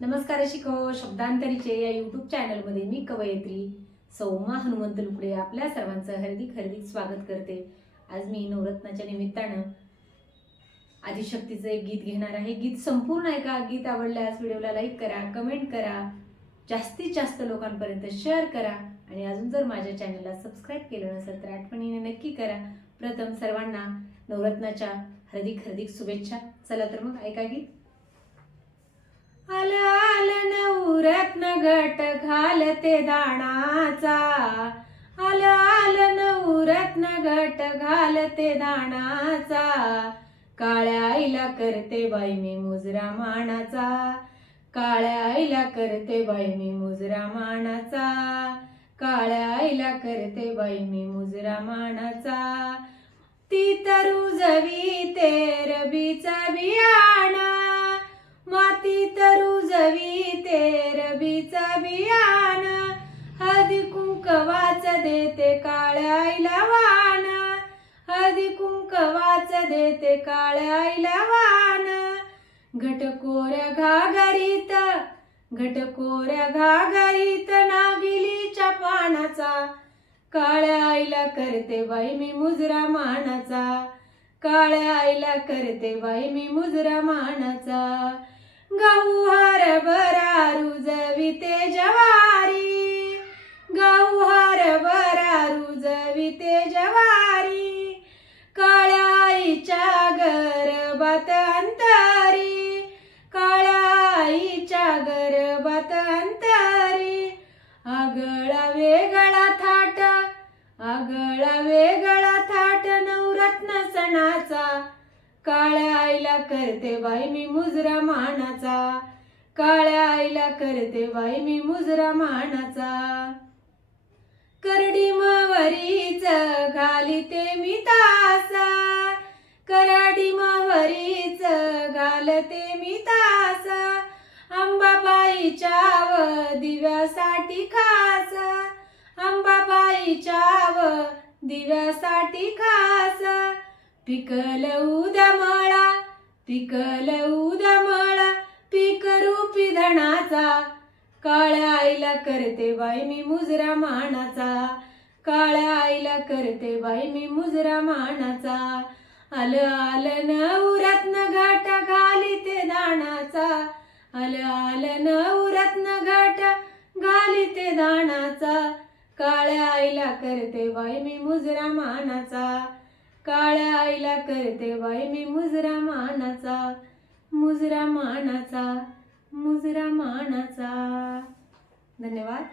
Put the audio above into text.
नमस्कार शिको शब्दांतरीचे या यूट्यूब चॅनलमध्ये मी कवयित्री सौमा हनुमंत लुकडे आपल्या सर्वांचं हार्दिक हार्दिक स्वागत करते. आज मी नवरत्नाच्या निमित्तानं आदिशक्तीचं एक गीत घेणार आहे. गीत संपूर्ण ऐका गीत आवडल्यास व्हिडिओला लाईक करा कमेंट करा जास्तीत जास्त लोकांपर्यंत शेअर करा आणि अजून जर माझ्या चॅनलला सबस्क्राईब केलं नसेल तर आठवणीने नक्की करा. प्रथम सर्वांना नवरत्नाच्या हार्दिक हार्दिक शुभेच्छा. चला तर मग ऐका गीत. आल आल नवरत्न घट घालते दाणाचा. आल आल नवरत्न घट घालते दाणाचा. काळ्या आईला करते बाई मी मुजरा मानाचा. काळ्या आईला करते बाई मी मुजरा मानाचा. काळ्या आईला करते बाई मी मुजरा मानाचा. ती तर जवी ते रबीचा बिया तरु ते रबीचा बियाण. हळदी कुंकवाच देते काळ्या आईला वाण. हळदी कुंकवाच देते काळ्याईला वाण. घटकोऱ्या घागरीत घटकोऱ्या घागरीत नागिलीच्या पानाचा. काळ्या आईला करते बाई मी मुजरा मानाचा. काळ्या आईला करते बाई मी मुजरा मानाचा. गहू हरभरा रुजविते जवारी गहू हरभरा रुजविते जवारी कळाईच्या आईच्या गर्भात अंतरी। कळाईच्या आईच्या गर्भात अंतरी। आगळा वेगळा थाट आगळा वेगळा थाट नवरत्न सणाचा। काळ्या आईला करते बाई मी मुजरा मानाचा. काळ्या आईला करते बाई मी मुजरा मानाचा. करडी मावरीच घालिते मी तासा. कराडी मावरीच घालते मी तासा. अंबाबाईच्या व दिव्यासाठी खास. अंबाबाईच्या व दिव्यासाठी खास. पिकल उदमळा पिकल उदमळा पिक रूपी धनाचा. काळ्या आईला करते बाई मी मुजरा मानाचा. काळ्या आईला करते बाई मी मुजरा मानाचा. आल आल नवरत्न घाट घालिते दाणाचा आल नऊ नवरत्न घाट घालिते दाणाचा काळ्या आईला करते बाई मी मुजरा मानाचा. काळ्या आईला करते बाई मी मुजरा मानाचा मुजरा मानाचा मुजरा मानाचा. धन्यवाद.